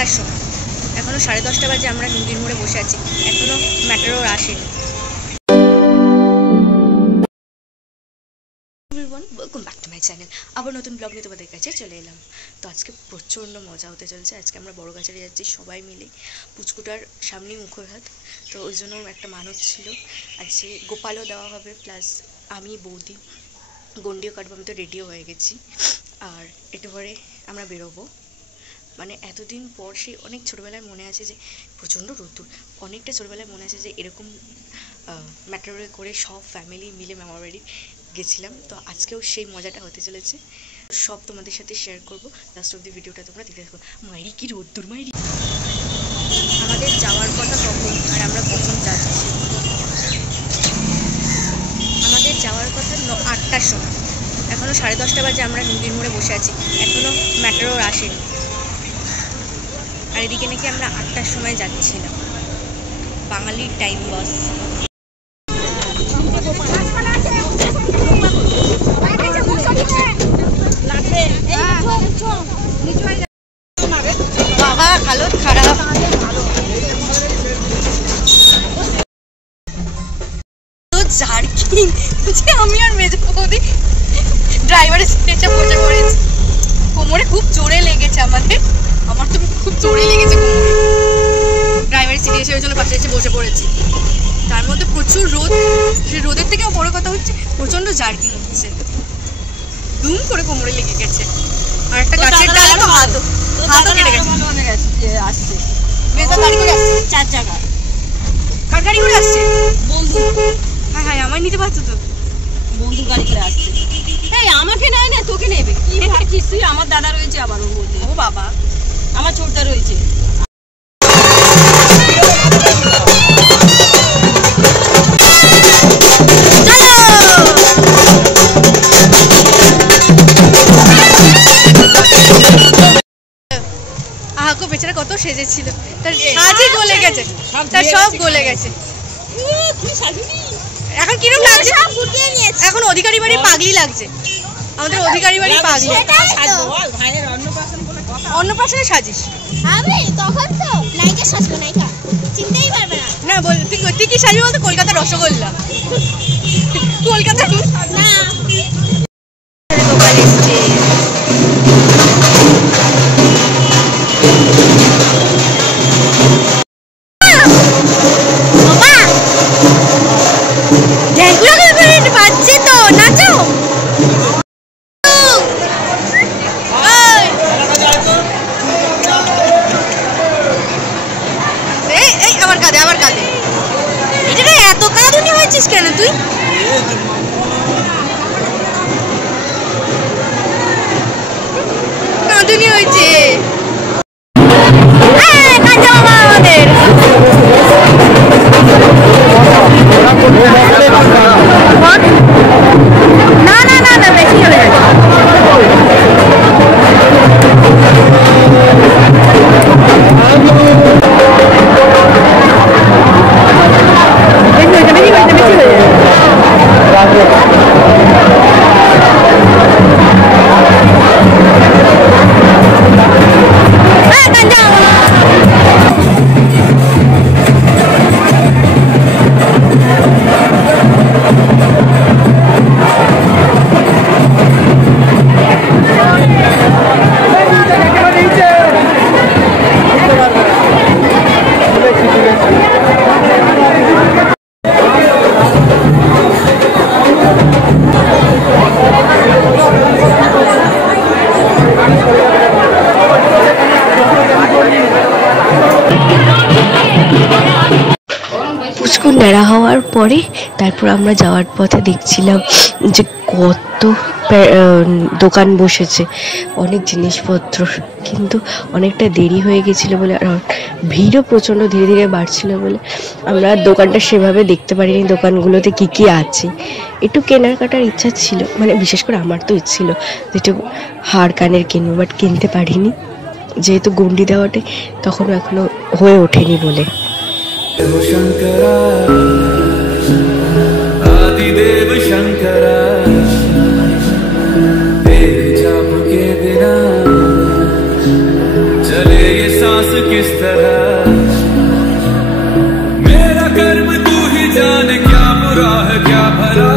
8টার সময়, এখনো 10:30 বাজে। আমরা নদীর মোড়ে বসে আছি, এখনো ম্যাটারোর আসেনি। Welcome back to my channel. আবার নতুন ব্লগ নিয়ে তোমাদের কাছে চলে এলাম। তো আজকে প্রচণ্ড মজা হতে চলছে। আজকে আমরা বড়গাছারে যাচ্ছি সবাই মিলে। পুচকুটার সামনেই মুখরহাট, তো ওই জন্য একটা মানত ছিল। আজকে গোপালও দেওয়া হবে, প্লাস আমি বৌদি গন্ডিও কাটবো। আমি তো রেডিও হয়ে গেছি, আর একটু পরে আমরা বেরোবো। মানে এতদিন পর সেই অনেক ছোটোবেলায় মনে আছে যে প্রচণ্ড রোদ্দুর, অনেকটা ছোটোবেলায় মনে আছে যে এরকম ম্যাটারে করে সব ফ্যামিলি মিলে মামার বাড়ি গেছিলাম। তো আজকেও সেই মজাটা হতে চলেছে, সব তোমাদের সাথে শেয়ার করবো। লাস্ট অব দি ভিডিওটা তোমরা দেখতে থাকো। মাইরি কি রোদ্দুর মাইরি। আমাদের যাওয়ার কথা কখন, আর আমরা কখন যাচ্ছি? আমাদের যাওয়ার কথা 8টার সময়, এখনো 10:30 বাজে। আমরা নদীর মোড়ে বসে আছি, এখনো ম্যাটারোর আসেনি। আর এদিকে নাকি আমরা 8টার সময় যাচ্ছিলাম। বাঙালির টাইম লস। বাবা হালত খারাপ। জার্কিং আমি আর মেজো বৌদি ড্রাইভারের সিটে বসে পড়েছি। কোমরে খুব জোরে লেগেছে আমাদের, আমার তো খুব জোরে লেগেছে কোমরে। ড্রাইভারের সিটে এসে ওই জন্য পাশে এসে বসে পড়েছি। তার মধ্যে প্রচুর রোদ, সেই রোদের থেকে বড় কথা হচ্ছে প্রচন্ড জার্কিং হচ্ছে, দুম করে কোমরে লেগে গেছে। আর একটা গাছের ডালে তো হাতও কেটে গেছে। আসছে গাড়ি করে আসছে, 4 চাকা। কার গাড়ি করে আসছে? বন্ধু। হ্যাঁ হ্যাঁ, আমার নিতে পারতো তো। বন্ধু গাড়ি করে আসছে। এই আমাকে নেয় না, তোকে নেবে কি ভাবছিস তুই? আমার দাদা রয়েছে আবার ওর মধ্যে। ও বাবা, আমার ছোটদা রয়েছে। আহাকো বেচারা কত সেজেছিল, তার সাজই গলে গেছে, তার সব গলে গেছে। এখন কিরকম লাগছে? এখন অধিকারী বাড়ি পাগলি লাগছে, আমাদের অধিকারী বাড়ি পাগলি। অন্নপ্রাশনে সাজিস? আমি তখন তো নায়িকা সাজবো, নায়িকা চিনতেই পারবে না। না বল, তুই কি সাজবি বলতো? কলকাতার রসগোল্লা। কলকাতা না দোকান এসছে। কেন তুই কাঁদুনি হয়েছে? আমাদের না না না না বেশি হয়ে যাচ্ছে। নেড়া হওয়ার পরে তারপর আমরা যাওয়ার পথে দেখছিলাম যে কত দোকান বসেছে, অনেক জিনিসপত্র, কিন্তু অনেকটা দেরি হয়ে গেছিলো বলে আর ভিড়ও প্রচণ্ড ধীরে ধীরে বাড়ছিল বলে আমরা দোকানটা সেভাবে দেখতে পারিনি। দোকানগুলোতে কি কি আছে একটু কেনাকাটার ইচ্ছা ছিল, মানে বিশেষ করে আমার তো ইচ্ছা ছিল যেটা হাড় কানের কিনবো, বাট কিনতে পারিনি যেহেতু গন্ডি দেওয়াটাই তখনও এখনো হয়ে ওঠেনি বলে। शंकरा आदिदेव शंकरा तेरे जाप के बिना चले ये सांस किस तरह, मेरा कर्म तू ही जाने क्या बुरा है क्या भला,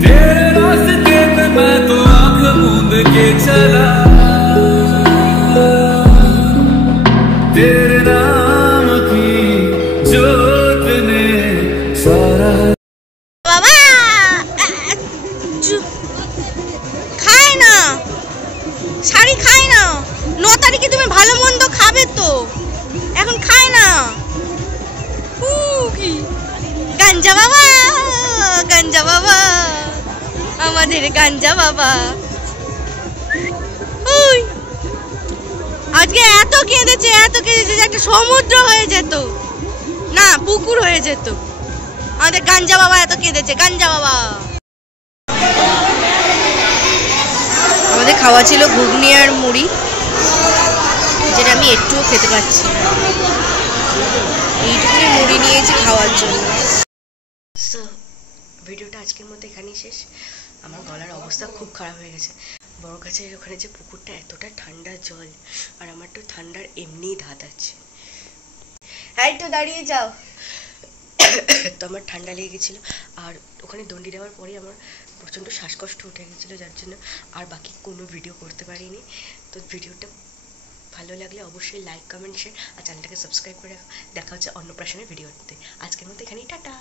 तेरे रास्ते पे मैं तो आंख मूंद के चला, तेरे नाम की जोत ने सारा বাবা খায় না, শাড়ি খায় না। 9 তারিখে তুমি ভালো মন্দ খাবে তো, এখন খায় না। কি গাঞ্জা বাবা, গাঞ্জা বাবা, আমাদের গাঞ্জা বাবা। ওই আজকে এত কেঁদেছে যে একটা সমুদ্র হয়ে যেত, না পুকুর হয়ে যেত। আমাদের গাঞ্জা বাবা এত কেঁদেছে, গাঞ্জা বাবা। আমাদের খাওয়া ছিল ঘুগনি আর মুড়ি, যেটা আমি একটুও খেতে পাচ্ছি না। এইটুকুনি মুড়ি নিয়েছি খাওয়ার জন্য। সো ভিডিওটা আজকের মতো এখানেই শেষ। আমার গলার অবস্থা খুব খারাপ হয়ে গেছে। বড় গাছের ওখানে যে পুকুরটা, এতটা ঠান্ডা জল, আর আমার তো ঠান্ডার এমনিই ধাত আছে। হ্যাঁ একটু দাঁড়িয়ে যাও। তো আমার ঠান্ডা লেগে গেছিলো, আর ওখানে দণ্ডি দেওয়ার পরেই আমার প্রচণ্ড শ্বাসকষ্ট উঠে গেছিলো, যার জন্য আর বাকি কোনো ভিডিও করতে পারিনি। তো ভিডিওটা ভালো লাগলে অবশ্যই লাইক, কমেন্ট, শেয়ার আর চ্যানেলটাকে সাবস্ক্রাইব করে দেখা হচ্ছে অন্নপ্রাশনের ভিডিওতে। আজকের মতো এখানেই টাটা।